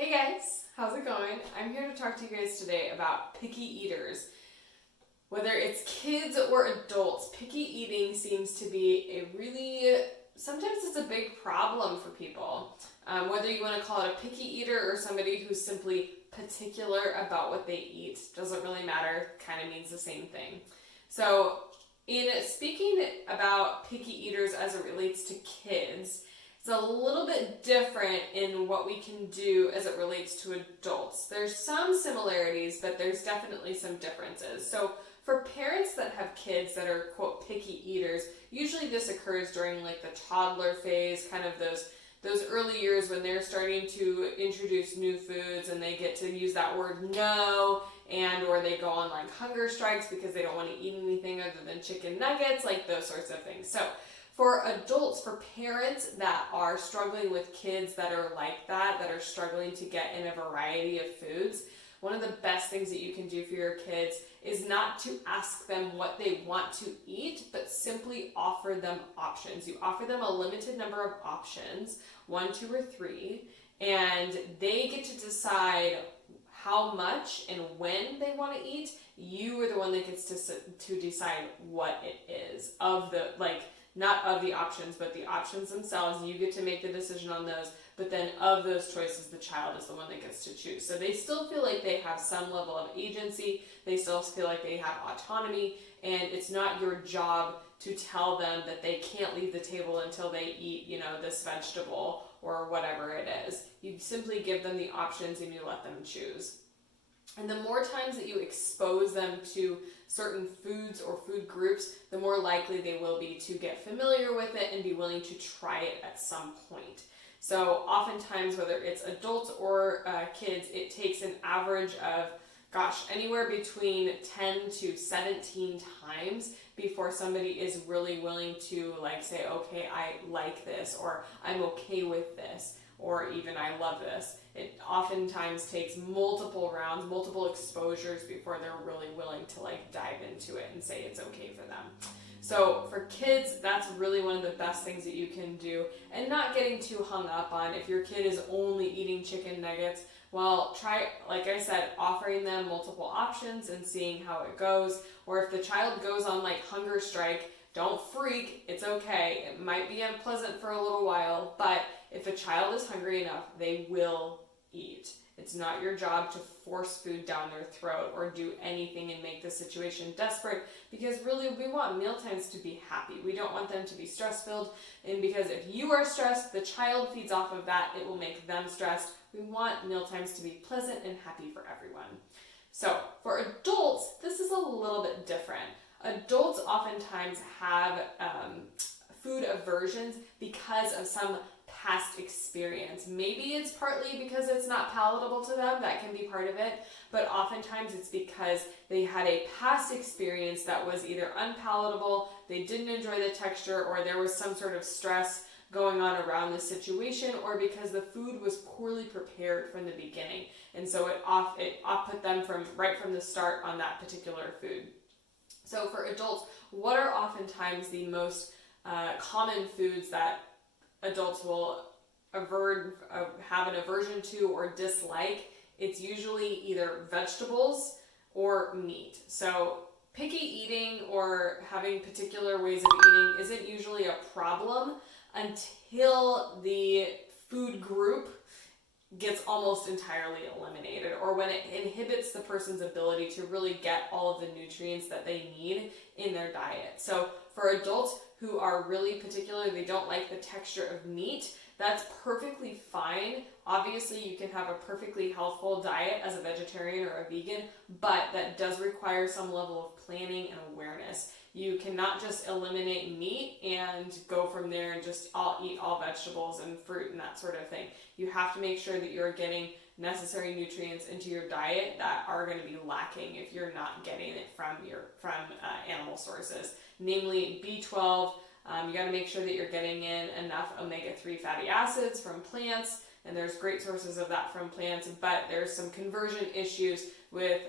Hey guys, how's it going? I'm here to talk to you guys today about picky eaters. Whether it's kids or adults, picky eating seems to be sometimes it's a big problem for people. Whether you want to call it a picky eater or somebody who's simply particular about what they eat, doesn't really matter, kind of means the same thing. So, in speaking about picky eaters as it relates to kids, it's a little bit different in what we can do as it relates to adults. There's some similarities, but there's definitely some differences. So for parents that have kids that are, quote, picky eaters, usually this occurs during like the toddler phase, kind of those early years when they're starting to introduce new foods and they get to use that word no, and or they go on like hunger strikes because they don't want to eat anything other than chicken nuggets, like those sorts of things. So for adults, for parents that are struggling with kids that are like that are struggling to get in a variety of foods, one of the best things that you can do for your kids is not to ask them what they want to eat, but simply offer them options. You offer them a limited number of options, 1, 2, or 3, and they get to decide how much and when they want to eat. You are the one that gets to decide what it is of the, not of the options, but the options themselves. You get to make the decision on those, but then of those choices, the child is the one that gets to choose. So they still feel like they have some level of agency, they still feel like they have autonomy, and it's not your job to tell them that they can't leave the table until they eat, this vegetable or whatever it is. You simply give them the options and you let them choose. And the more times that you expose them to certain foods or food groups, the more likely they will be to get familiar with it and be willing to try it at some point. So oftentimes, whether it's adults or kids, it takes an average of, anywhere between 10 to 17 times before somebody is really willing to say, okay, I like this, or I'm okay with this, or even I love this. It oftentimes takes multiple rounds, multiple exposures before they're really willing to dive into it and say it's okay for them. So for kids, that's really one of the best things that you can do, and not getting too hung up on if your kid is only eating chicken nuggets. Well, try, like I said, offering them multiple options and seeing how it goes. Or if the child goes on hunger strike, don't freak, it's okay. It might be unpleasant for a little while, but if a child is hungry enough, they will eat. It's not your job to force food down their throat or do anything and make the situation desperate, because really we want mealtimes to be happy. We don't want them to be stress-filled, and because if you are stressed, the child feeds off of that, it will make them stressed. We want mealtimes to be pleasant and happy for everyone. So for adults, this is a little bit different. Adults oftentimes have food aversions because of some past experience. Maybe it's partly because it's not palatable to them, that can be part of it, but oftentimes it's because they had a past experience that was either unpalatable, they didn't enjoy the texture, or there was some sort of stress going on around the situation, or because the food was poorly prepared from the beginning, and so it off-put them right from the start on that particular food. So for adults, what are oftentimes the most common foods that adults will have an aversion to or dislike? It's usually either vegetables or meat. So picky eating or having particular ways of eating isn't usually a problem until the food group gets almost entirely eliminated, or when it inhibits the person's ability to really get all of the nutrients that they need in their diet. So for adults who are really particular, they don't like the texture of meat, that's perfectly fine. Obviously, you can have a perfectly healthful diet as a vegetarian or a vegan, but that does require some level of planning and awareness. You cannot just eliminate meat and go from there and just eat all vegetables and fruit and that sort of thing. You have to make sure that you're getting necessary nutrients into your diet that are going to be lacking if you're not getting it from animal sources, namely B12. You got to make sure that you're getting in enough omega-3 fatty acids from plants, and there's great sources of that from plants, but there's some conversion issues with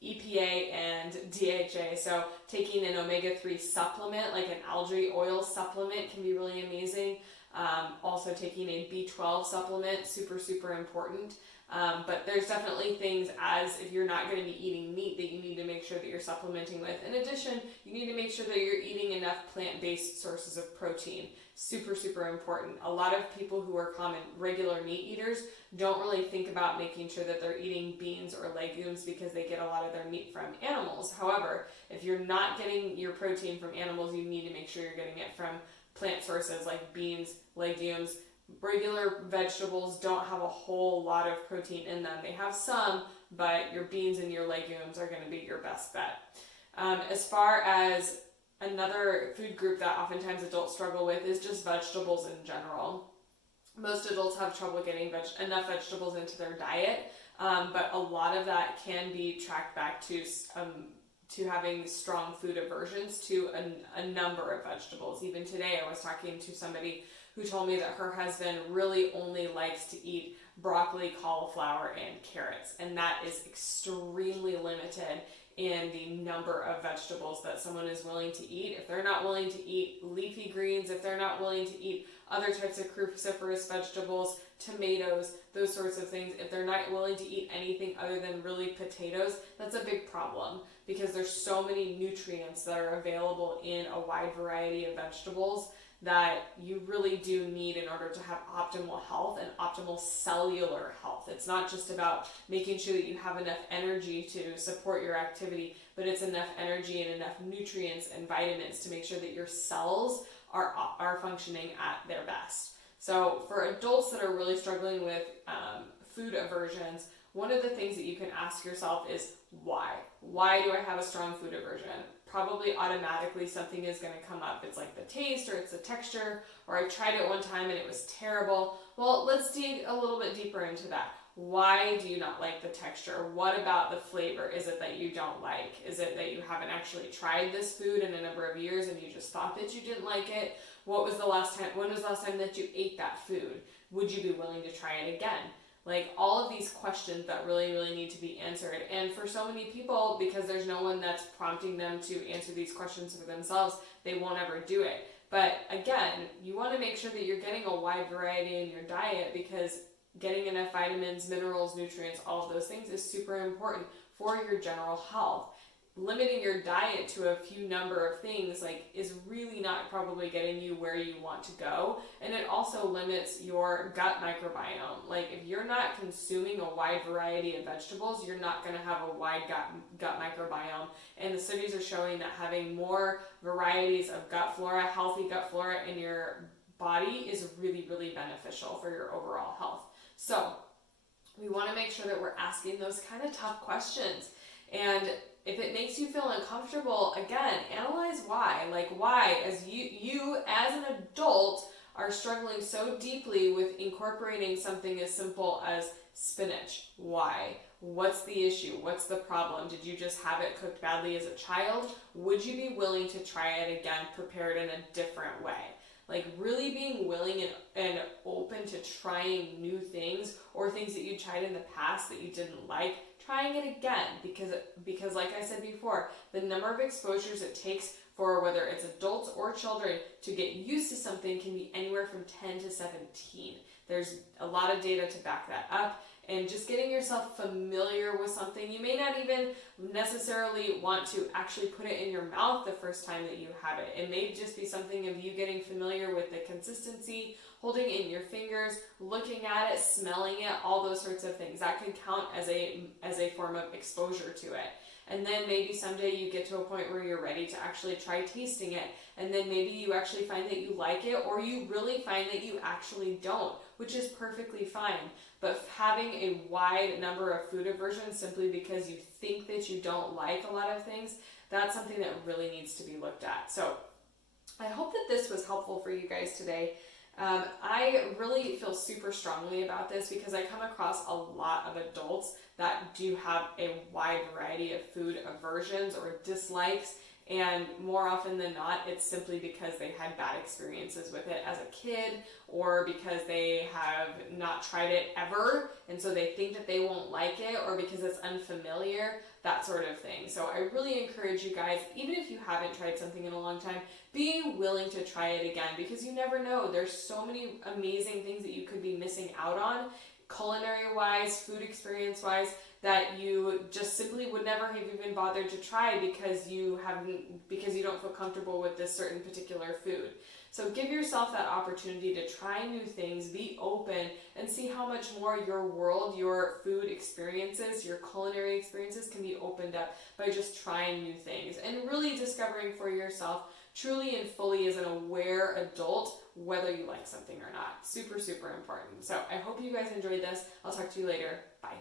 EPA and DHA. So taking an omega-3 supplement, like an algae oil supplement, can be really amazing. Also taking a B12 supplement, super, super important. But there's definitely things, as if you're not going to be eating meat, that you need to make sure that you're supplementing with. In addition, you need to make sure that you're eating enough plant-based sources of protein. Super, super important. A lot of people who are common regular meat eaters don't really think about making sure that they're eating beans or legumes because they get a lot of their meat from animals. However, if you're not getting your protein from animals, you need to make sure you're getting it from plant sources like beans, legumes. Regular vegetables don't have a whole lot of protein in them. They have some, but your beans and your legumes are going to be your best bet. As far as another food group that oftentimes adults struggle with is just vegetables in general. Most adults have trouble getting enough vegetables into their diet, but a lot of that can be tracked back to having strong food aversions to a number of vegetables. Even today, I was talking to somebody who told me that her husband really only likes to eat broccoli, cauliflower, and carrots, and that is extremely limited in the number of vegetables that someone is willing to eat. If they're not willing to eat leafy greens, if they're not willing to eat other types of cruciferous vegetables, tomatoes, those sorts of things, if they're not willing to eat anything other than really potatoes, that's a big problem because there's so many nutrients that are available in a wide variety of vegetables that you really do need in order to have optimal health and optimal cellular health. It's not just about making sure that you have enough energy to support your activity, but it's enough energy and enough nutrients and vitamins to make sure that your cells are functioning at their best. So for adults that are really struggling with food aversions, one of the things that you can ask yourself is why? Why do I have a strong food aversion? Probably automatically something is going to come up. It's like the taste or it's the texture, or I tried it one time and it was terrible. Well, let's dig a little bit deeper into that. Why do you not like the texture? What about the flavor is it that you don't like? Is it that you haven't actually tried this food in a number of years and you just thought that you didn't like it? When was the last time that you ate that food? Would you be willing to try it again? Like all of these questions that really, really need to be answered. And for so many people, because there's no one that's prompting them to answer these questions for themselves, they won't ever do it. But again, you want to make sure that you're getting a wide variety in your diet because getting enough vitamins, minerals, nutrients, all of those things is super important for your general health. Limiting your diet to a few number of things is really not probably getting you where you want to go, and it also limits your gut microbiome. If you're not consuming a wide variety of vegetables, you're not going to have a wide gut microbiome, and the studies are showing that having more varieties of gut flora, healthy gut flora in your body is really, really beneficial for your overall health. So we want to make sure that we're asking those kind of tough questions. And if it makes you feel uncomfortable, again, analyze why. Why, as you as an adult are struggling so deeply with incorporating something as simple as spinach. Why? What's the issue? What's the problem? Did you just have it cooked badly as a child? Would you be willing to try it again, prepared in a different way? Really being willing and open to trying new things or things that you tried in the past that you didn't like, trying it again because like I said before, the number of exposures it takes for whether it's adults or children to get used to something can be anywhere from 10 to 17. There's a lot of data to back that up. And just getting yourself familiar with something, you may not even necessarily want to actually put it in your mouth the first time that you have it. It may just be something of you getting familiar with the consistency, holding it in your fingers, looking at it, smelling it, all those sorts of things. That can count as a form of exposure to it. And then maybe someday you get to a point where you're ready to actually try tasting it. And then maybe you actually find that you like it, or you really find that you actually don't, which is perfectly fine. But having a wide number of food aversions simply because you think that you don't like a lot of things, that's something that really needs to be looked at. So I hope that this was helpful for you guys today. I really feel super strongly about this because I come across a lot of adults that do have a wide variety of food aversions or dislikes, And more often than not, it's simply because they had bad experiences with it as a kid, or because they have not tried it ever, and so they think that they won't like it, or because it's unfamiliar, that sort of thing. So I really encourage you guys, even if you haven't tried something in a long time, be willing to try it again, because you never know. There's so many amazing things that you could be missing out on, culinary wise, food experience wise, that you just simply would never have even bothered to try because you don't feel comfortable with this certain particular food. So give yourself that opportunity to try new things, be open, and see how much more your world, your food experiences, your culinary experiences can be opened up by just trying new things and really discovering for yourself truly and fully as an aware adult whether you like something or not. Super, super important. So I hope you guys enjoyed this. I'll talk to you later. Bye.